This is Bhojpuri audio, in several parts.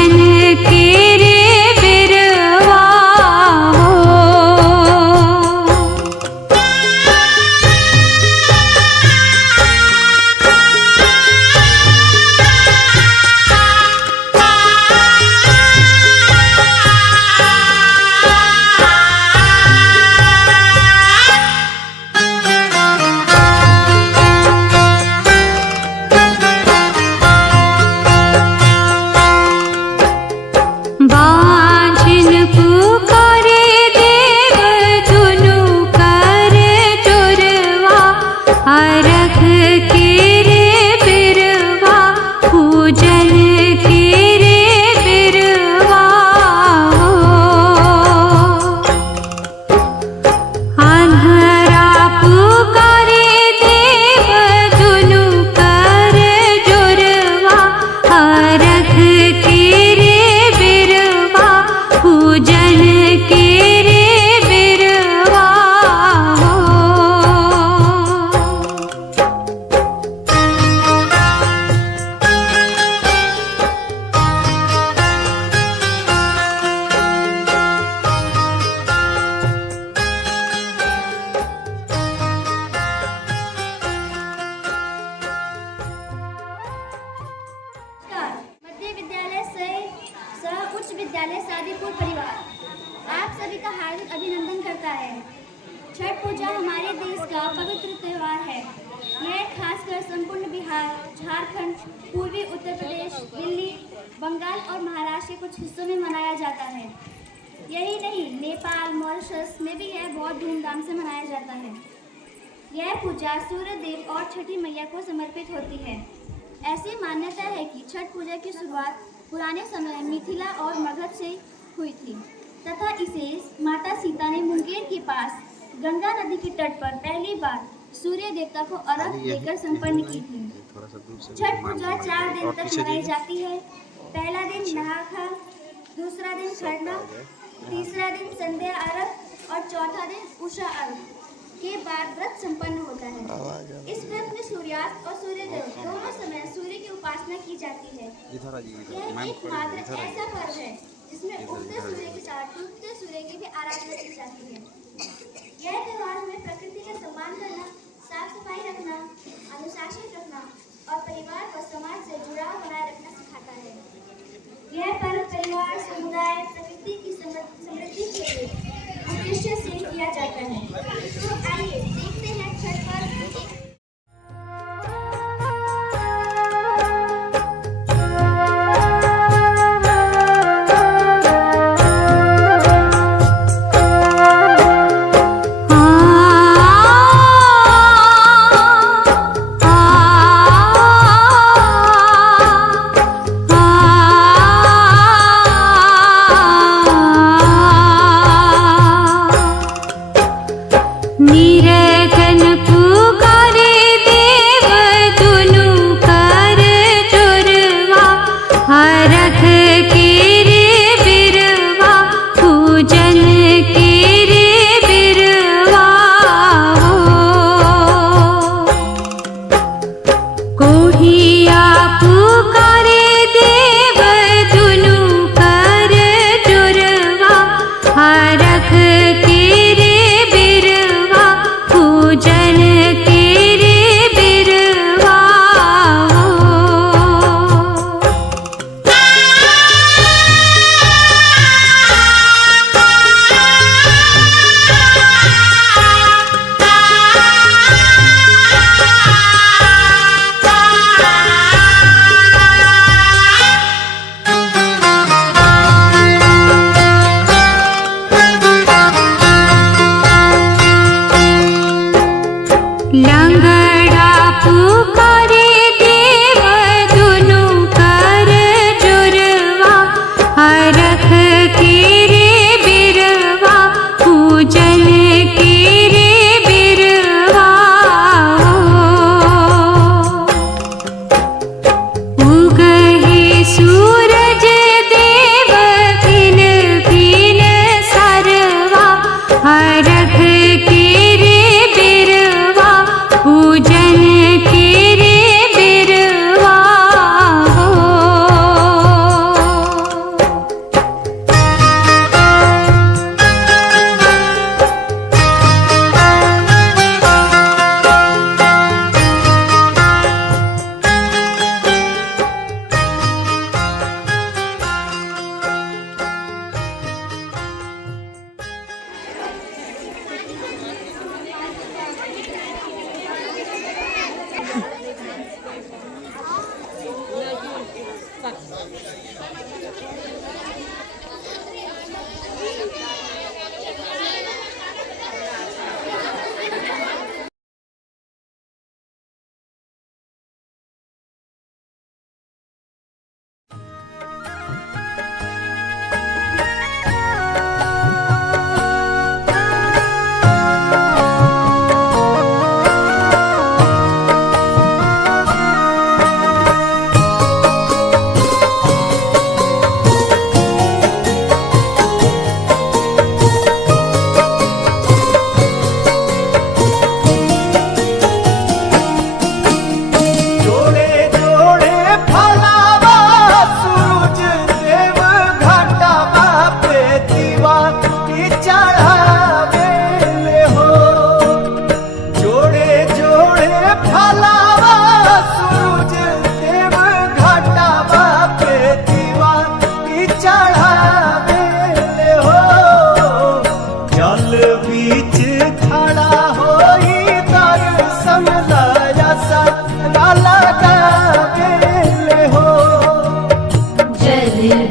पूजन के रे बिरवा हो। बांझिन पुकारे देव दुनु कर जोरवा, अरघ के रे बिरवा पूजन के रे बिरवा हो। अन्हरा पुकारे देव दुनु कर जोरवा, अरघ के रे बिरवा पूजन के रे बिरवा हो। मध्य विद्यालय से सह उच्च विद्यालय सादीपुर परिवार आप सभी का हार्दिक अभिनंदन करता है। छठ पूजा हमारे देश का पवित्र त्यौहार है। यह खासकर संपूर्ण बिहार, झारखंड, पूर्वी उत्तर प्रदेश, दिल्ली, बंगाल और महाराष्ट्र के कुछ हिस्सों में मनाया जाता है। यही नहीं, नेपाल, मॉरिशस में भी यह बहुत धूमधाम से मनाया जाता है। यह पूजा सूर्य देव और छठी मैया को समर्पित होती है। ऐसी मान्यता है कि छठ पूजा की शुरुआत पुराने समय में मिथिला और मगध से हुई थी तथा इसे माता सीता ने मुंगेर के पास गंगा नदी के तट पर पहली बार सूर्य देवता को अर्घ देकर संपन्न की थी। छठ पूजा 4 दिन तक मनाई जाती है। पहला दिन नहा-खा, दूसरा दिन खरना, तीसरा दिन संध्या अर्घ और चौथा दिन उषा अर्घ के बाद व्रत संपन्न होता है। इस व्रत में सूर्यास्त और सूर्योदय दोनों समय सूर्य की उपासना की जाती है। यह एकमात्र ऐसा पर्व है जिसमें उगते सूर्य के साथ डूबते सूर्य की भी आराधना की जाती है। यह त्यौहार हमें प्रकृति का सम्मान करना, साफ सफाई रखना, अनुशासित रखना और परिवार व समाज से जुड़ाव बनाए रखना सिखाता है। यह पर्व परिवार, समुदाय, प्रकृति की समृद्धि के लिए उद्देश्य से किया जाता है। तो आइए देखते हैं छठ पर्व। निरखन पुकारे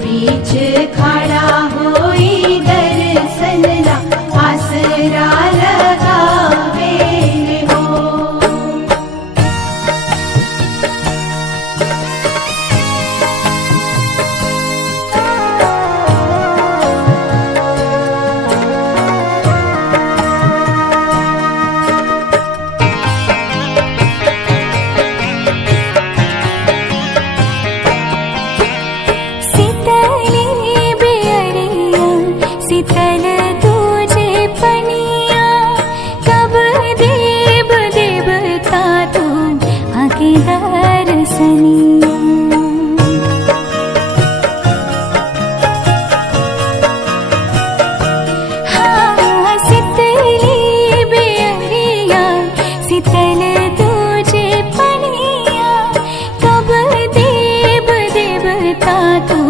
बीच खड़ा होई दर्शन ला आसरा लगावे हो। शीतल तुझे पनिया कब देव देवता तू आके दर्शनिया। हाँ शीतली बेअरिया शीतल तुझे पनिया कब देव देवता तू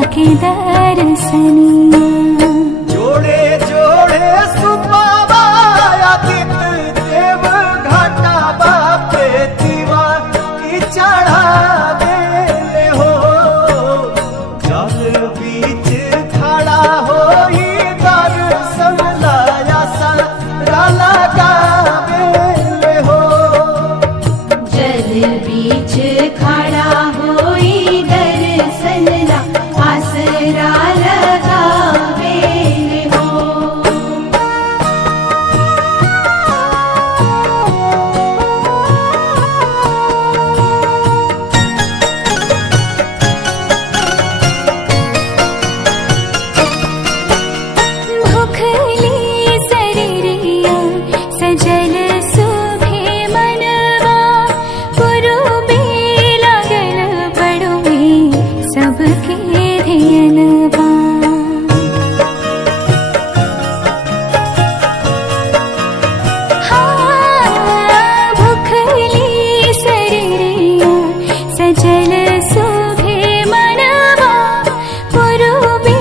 आके दर्शनिया। बीच खड़ा होई दर्शन ला आसरा लगावे हो। भूखली शरीरिया सजल सुभे मनवा पुरुबे लागल बड़ुए सबके धियनवा। हाँ भूखली शरीरिया सजल सुभे मनवा पुरुबे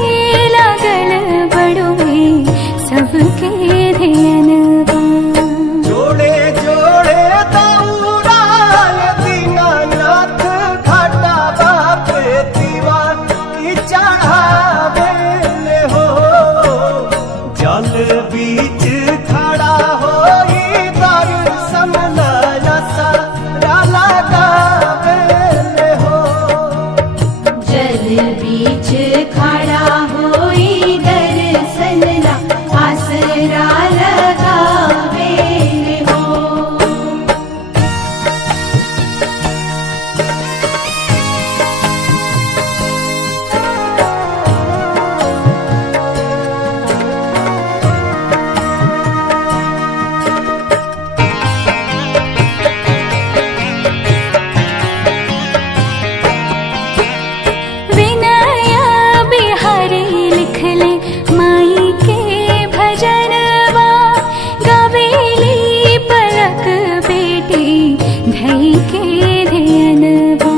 लागल बड़ुए सबके धियनवा। जोड़े जोड़े दौड़ाल दीनानाथ घाटा बापे दीवा की चढ़ावे हो। जल बीच खड़ा होई दर्शन ला आसरा लगावे हो। जल बीच खड़ा होई दर्शन ला आसरा लगावे हो। विनया बिहारी लिख ले माई के भजनवा गावेली पलक बेटी धई के धियनवा।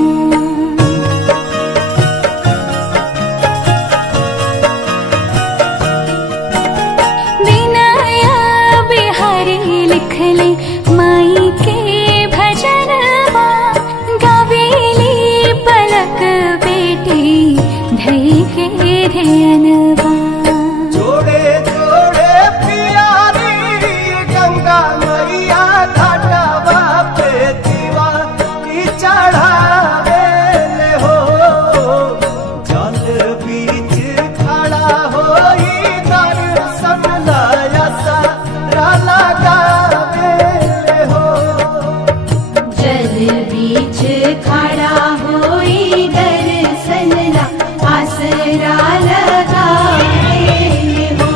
विनया बिहारी लिख ले माई के भजनवा गावेली पलक बेटी धई के धियनवा। जोड़े जोड़े प्यारी गंगा मैया घाटा बापे दीवा की चढ़ावे हो। जल बीच खड़ा होई दर्शन ला आसरा लगावे हो। जल बीच खड़ा होई दर्शन ला आसरा लगावे हो।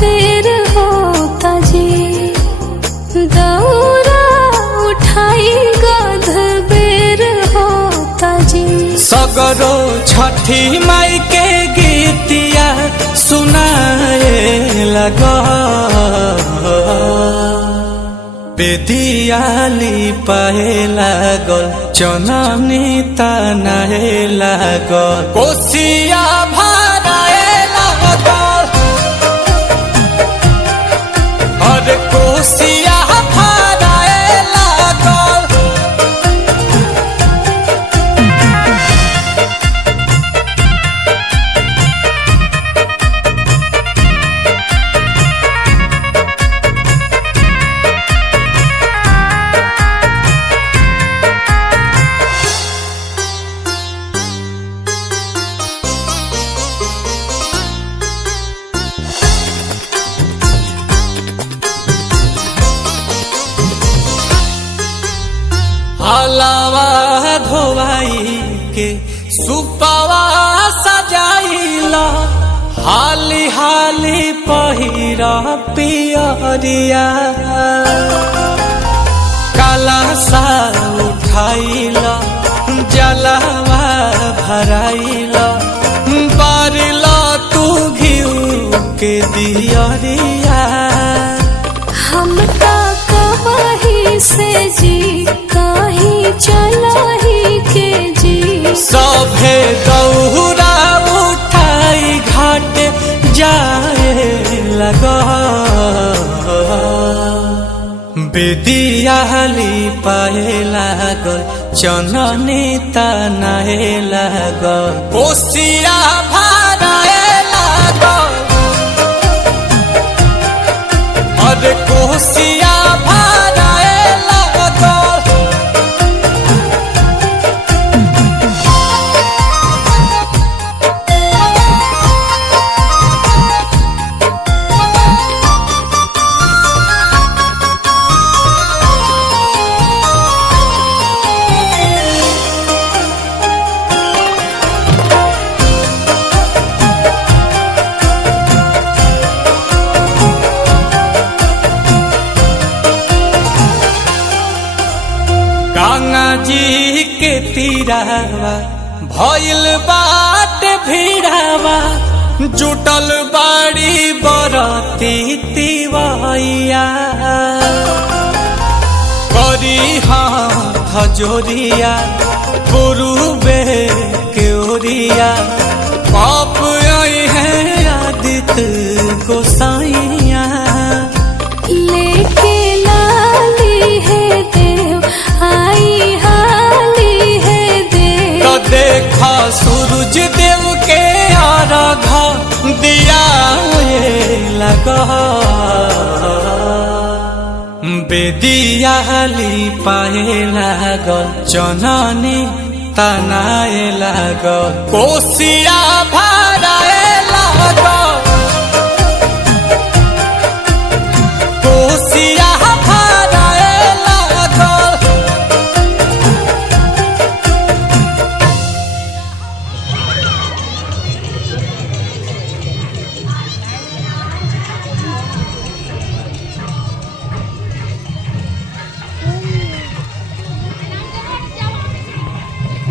देर होता जी दौरा उठाई गध बेर होता जी। सगरो छठी माई के गीतिया सुनाए लगा बेदियाली पाए लागल जननी तनाए लागल कोसिया भराए लागल और कोसिया भराए लागल। हलावा धोवाई के सुपावा सजाइला हाली हाली पहिरा पियरिया काला सा उठाइला जलावा भराइला बारिला तू घिउ के दियरिया। हम का कहीं से जी कहीं चला ही के जी सभे दौरा उठाई घाट जाए लगा बेदियाली पाए लागल चननी तनाए लागल कोसिया भराए लागल और कोसिया भराए लागल। गंगा जी के तीरावा भइल बाट भीड़ावा जुटल बाड़ी बरती तिवैया करी हाथ जोरिया गुरुबे के ओरिया पाप आई है आदित्य गोसाइया लेके लाली है देव आई हाली है देव तो देखा सूरज देव के आराधा दिया लगा बेदियाली पाए लागल जननी तनाए लागल कोसिया भराए लागल कोसिया भराए लागल।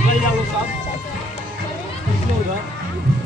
Vai, alô, sabe? Não, não.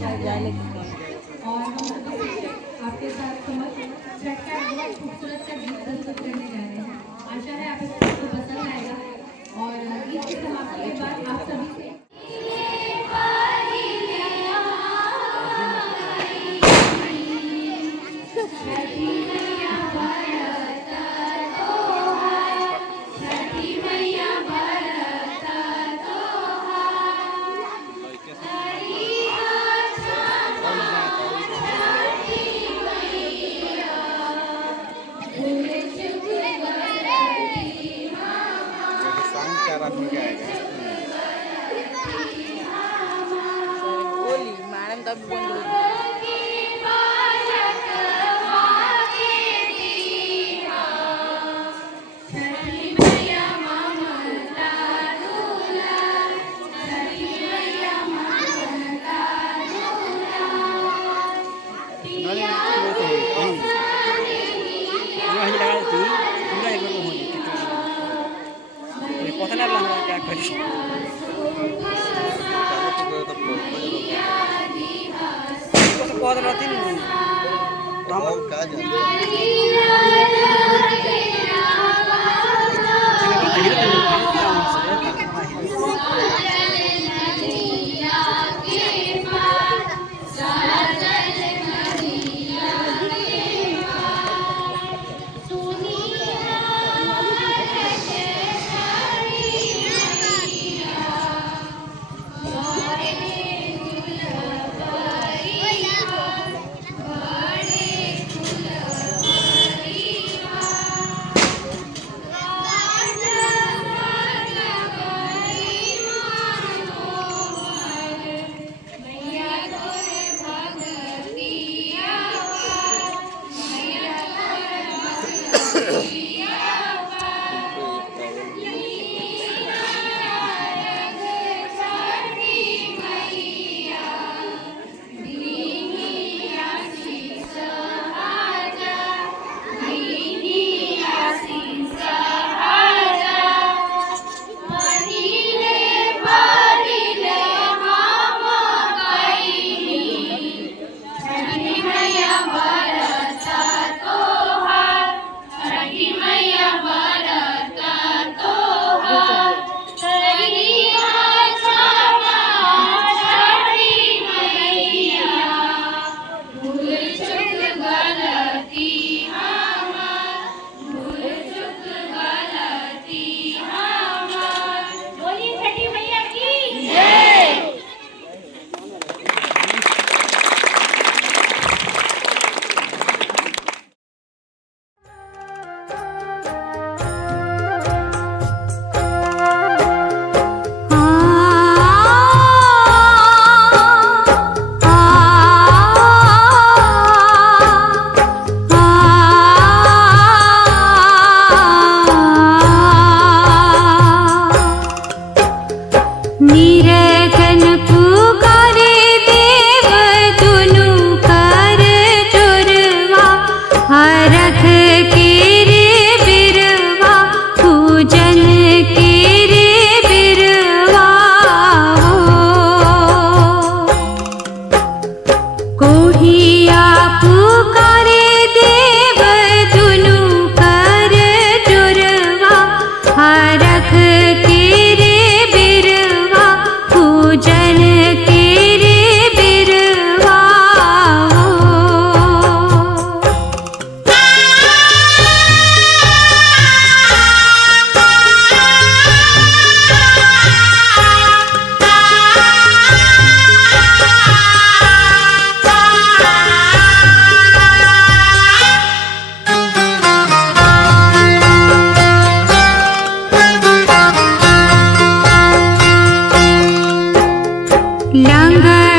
और हम सभी आपके साथ समझ छठ का एक बहुत खूबसूरत सा गीत प्रस्तुत करने जा रहे हैं। आशा है आप इसको पसंद आएगा और गीत की समाप्ति के बाद आप सभी से लंगर